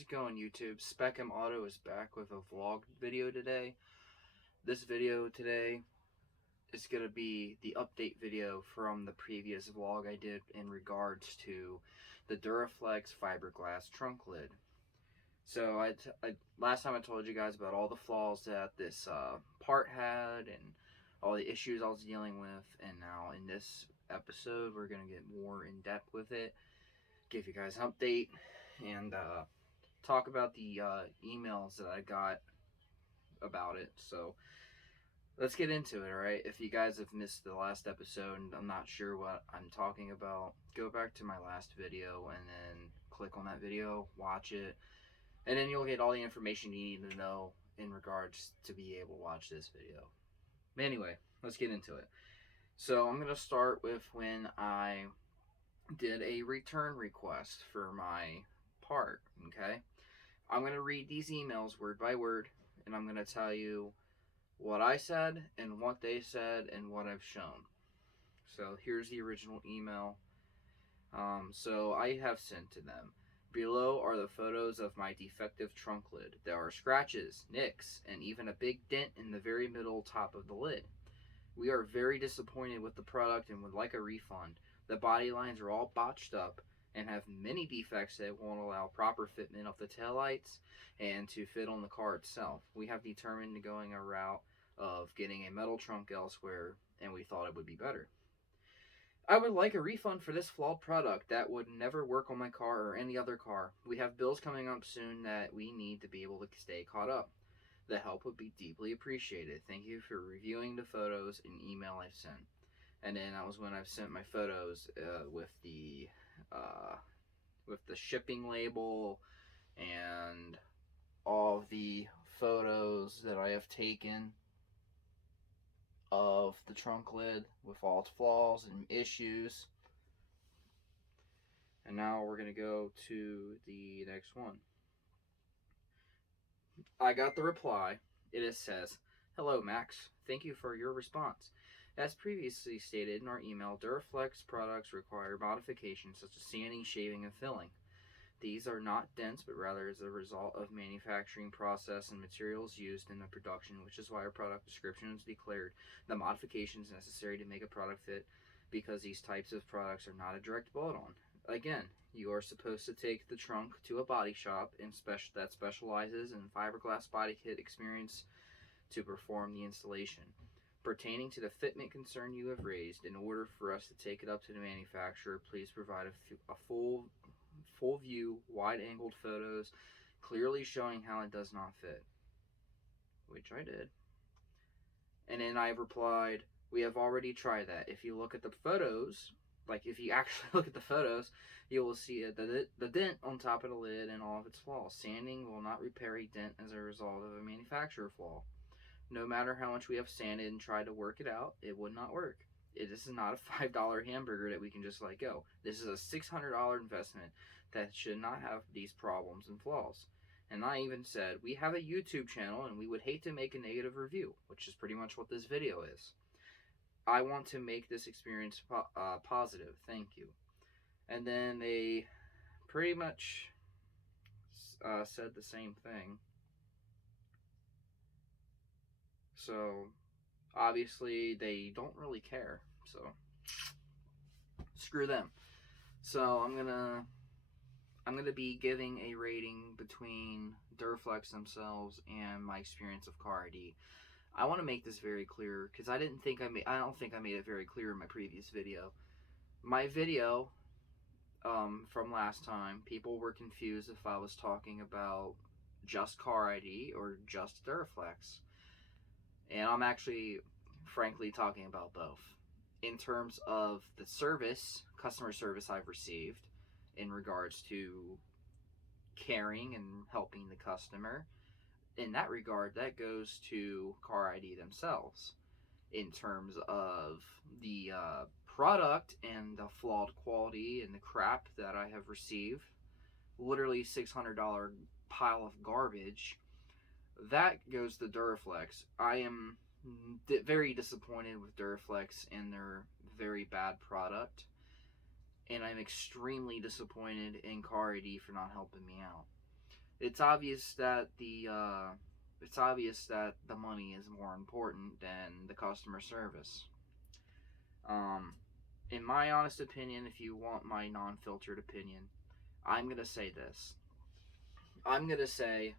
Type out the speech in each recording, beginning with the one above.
How's it going, YouTube? Spec M Auto is back with a vlog video today. This video today is going to be the update video from the previous vlog I did in regards to the Duraflex fiberglass trunk lid. So last time I told you guys about all the flaws that this part had and all the issues I was dealing with, and now in this episode we're going to get more in depth with it, give you guys an update, and talk about the emails that I got about it. So let's get into it, alright? If you guys have missed the last episode and I'm not sure what I'm talking about, go back to my last video and then click on that video, watch it, and then you'll get all the information you need to know in regards to be able to watch this video. Anyway, let's get into it. So I'm going to start with when I did a return request for my part, okay? I'm going to read these emails word by word, and I'm going to tell you what I said and what they said and what I've shown. So here's the original email. So I have sent to them. Below are the photos of my defective trunk lid. There are scratches, nicks, and even a big dent in the very middle top of the lid. We are very disappointed with the product and would like a refund. The body lines are all botched up and have many defects that won't allow proper fitment of the taillights and to fit on the car itself. We have determined going a route of getting a metal trunk elsewhere, and we thought it would be better. I would like a refund for this flawed product that would never work on my car or any other car. We have bills coming up soon that we need to be able to stay caught up. The help would be deeply appreciated. Thank you for reviewing the photos and email I've sent. And then that was when I've sent my photos with the shipping label and all of the photos that I have taken of the trunk lid with all its flaws and issues. And now we're going to go to the next one. I got the reply. It says, "Hello, Max. Thank you for your response. As previously stated in our email, Duraflex products require modifications such as sanding, shaving, and filling. These are not dents, but rather as a result of manufacturing process and materials used in the production, which is why our product description is declared the modifications necessary to make a product fit, because these types of products are not a direct bolt-on. Again, you are supposed to take the trunk to a body shop that specializes in fiberglass body kit experience to perform the installation. Pertaining to the fitment concern you have raised, in order for us to take it up to the manufacturer, please provide a full view, wide-angled photos clearly showing how it does not fit," which I did. And then I replied, "We have already tried that. If you look at the photos, if you actually look at the photos, you will see the dent on top of the lid and all of its flaws. Sanding will not repair a dent as a result of a manufacturer flaw. No matter how much we have sanded and tried to work it out, it would not work. This is not a $5 hamburger that we can just let go. This is a $600 investment that should not have these problems and flaws." And I even said, "We have a YouTube channel and we would hate to make a negative review," which is pretty much what this video is. "I want to make this experience positive. Thank you." And then they pretty much said the same thing. So obviously they don't really care, so screw them. So I'm gonna be giving a rating between Duraflex themselves and my experience of CariD. I want to make this very clear because I don't think I made it very clear in my previous video. My video from last time, people were confused if I was talking about just CariD or just Duraflex. And I'm actually, frankly, talking about both. In terms of the customer service I've received in regards to caring and helping the customer, in that regard, that goes to CariD themselves. In terms of the product and the flawed quality and the crap that I have received, literally $600 pile of garbage, that goes to Duraflex. I am very disappointed with Duraflex and their very bad product, and I'm extremely disappointed in CariD for not helping me out. it's obvious that the money is more important than the customer service. Um, in my honest opinion, if you want my non-filtered opinion, I'm gonna say this. I'm gonna say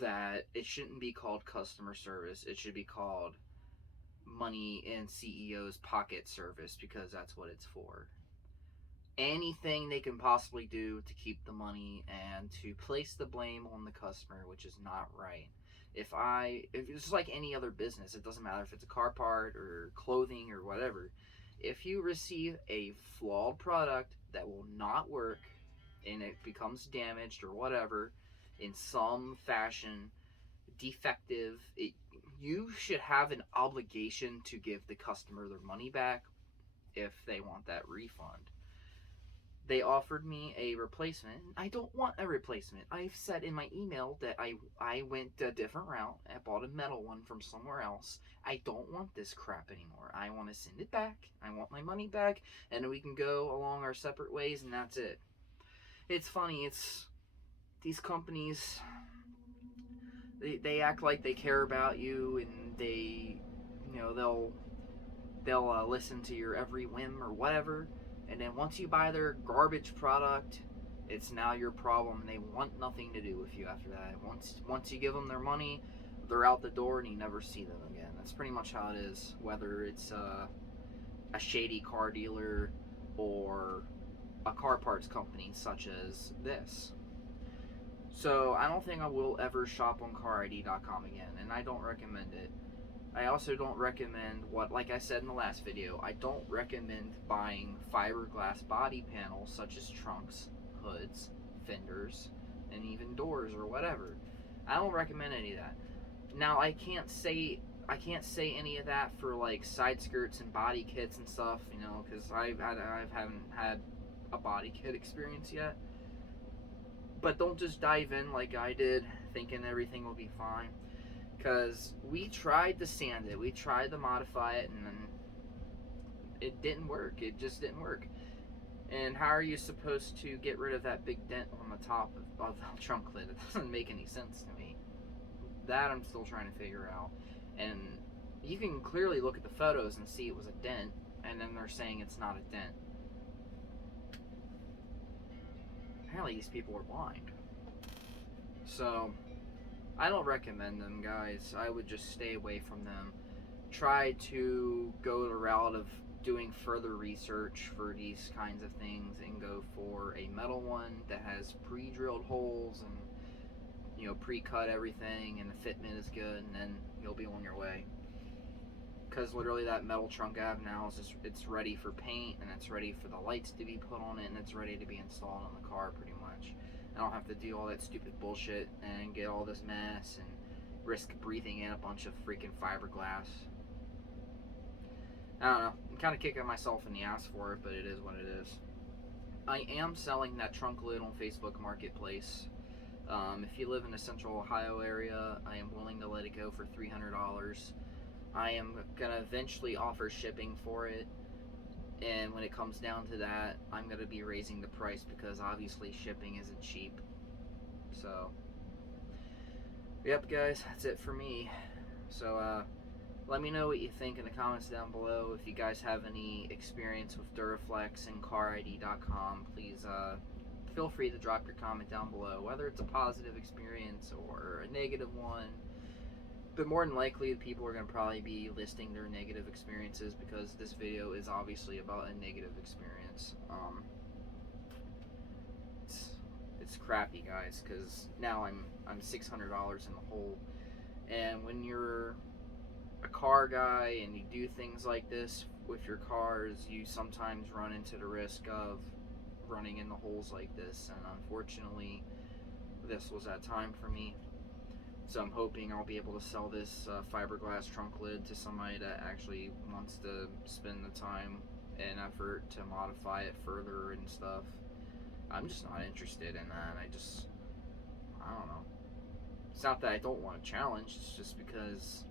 that it shouldn't be called customer service. It should be called money in CEO's pocket service, because that's what it's for. Anything they can possibly do to keep the money and to place the blame on the customer, which is not right. If it's like any other business, it doesn't matter if it's a car part or clothing or whatever. If you receive a flawed product that will not work and it becomes damaged or whatever in some fashion, defective, you should have an obligation to give the customer their money back if they want that refund. They offered me a replacement. I don't want a replacement. I've said in my email that I went a different route. I bought a metal one from somewhere else. I don't want this crap anymore. I want to send it back. I want my money back, and we can go along our separate ways, and that's it. It's funny. It's these companies. They act like they care about you, and they'll listen to your every whim or whatever. And then once you buy their garbage product, it's now your problem, and they want nothing to do with you after that. Once you give them their money, they're out the door, and you never see them again. That's pretty much how it is. Whether it's a shady car dealer or a car parts company such as this. So I don't think I will ever shop on CariD.com again, and I don't recommend it. I also don't recommend like I said in the last video, I don't recommend buying fiberglass body panels such as trunks, hoods, fenders, and even doors or whatever. I don't recommend any of that. Now I can't say any of that for like side skirts and body kits and stuff, because I haven't had a body kit experience yet. But don't just dive in like I did, thinking everything will be fine. Because we tried to sand it, we tried to modify it, and then it didn't work. It just didn't work. And how are you supposed to get rid of that big dent on the top of the trunk lid? It doesn't make any sense to me. That I'm still trying to figure out. And you can clearly look at the photos and see it was a dent, and then they're saying it's not a dent. Apparently these people are blind. So I don't recommend them, guys. I would just stay away from them. Try to go the route of doing further research for these kinds of things and go for a metal one that has pre-drilled holes and pre-cut everything, and the fitment is good, and then you'll be on your way. Because literally that metal trunk I have now is just, it's ready for paint, and it's ready for the lights to be put on it, and it's ready to be installed on the car pretty much. I don't have to do all that stupid bullshit and get all this mess and risk breathing in a bunch of freaking fiberglass. I don't know. I'm kind of kicking myself in the ass for it, but it is what it is. I am selling that trunk lid on Facebook Marketplace. If you live in the Central Ohio area, I am willing to let it go for $300. I am going to eventually offer shipping for it. And when it comes down to that, I'm going to be raising the price because obviously shipping isn't cheap. So, yep, guys, that's it for me. So, let me know what you think in the comments down below. If you guys have any experience with Duraflex and CariD.com, please feel free to drop your comment down below, whether it's a positive experience or a negative one. But more than likely, people are going to probably be listing their negative experiences because this video is obviously about a negative experience. It's crappy, guys, because now I'm $600 in the hole. And when you're a car guy and you do things like this with your cars, you sometimes run into the risk of running in the holes like this. And unfortunately, this was that time for me. So I'm hoping I'll be able to sell this fiberglass trunk lid to somebody that actually wants to spend the time and effort to modify it further and stuff. I'm just not interested in that. I don't know. It's not that I don't want a challenge, it's just because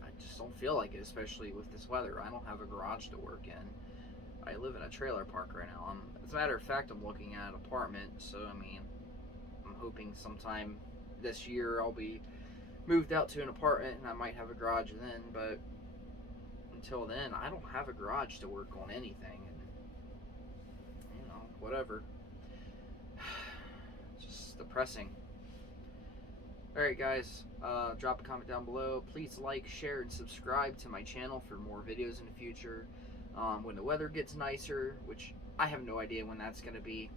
I just don't feel like it, especially with this weather. I don't have a garage to work in. I live in a trailer park right now. As a matter of fact, I'm looking at an apartment, so I mean, I'm hoping sometime this year I'll be moved out to an apartment and I might have a garage then, but until then I don't have a garage to work on anything, and whatever. Just depressing. Alright guys, drop a comment down below. Please like, share, and subscribe to my channel for more videos in the future. When the weather gets nicer, which I have no idea when that's going to be.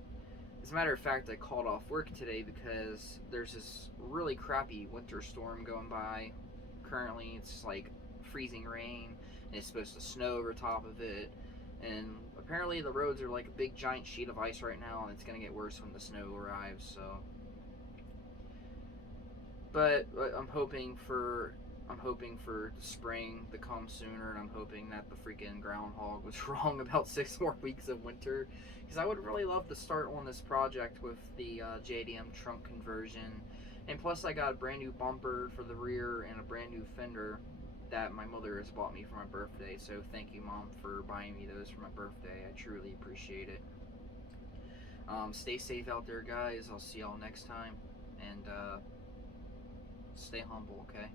As a matter of fact, I called off work today because there's this really crappy winter storm going by. Currently, it's like freezing rain, and it's supposed to snow over top of it. And apparently the roads are like a big giant sheet of ice right now, and it's going to get worse when the snow arrives, so... But I'm hoping for the spring to come sooner, and I'm hoping that the freaking groundhog was wrong about 6 more weeks of winter, because I would really love to start on this project with the JDM trunk conversion. And plus I got a brand new bumper for the rear and a brand new fender that my mother has bought me for my birthday, so thank you, Mom, for buying me those for my birthday. I truly appreciate it. Stay safe out there, guys. I'll see y'all next time, and stay humble, okay?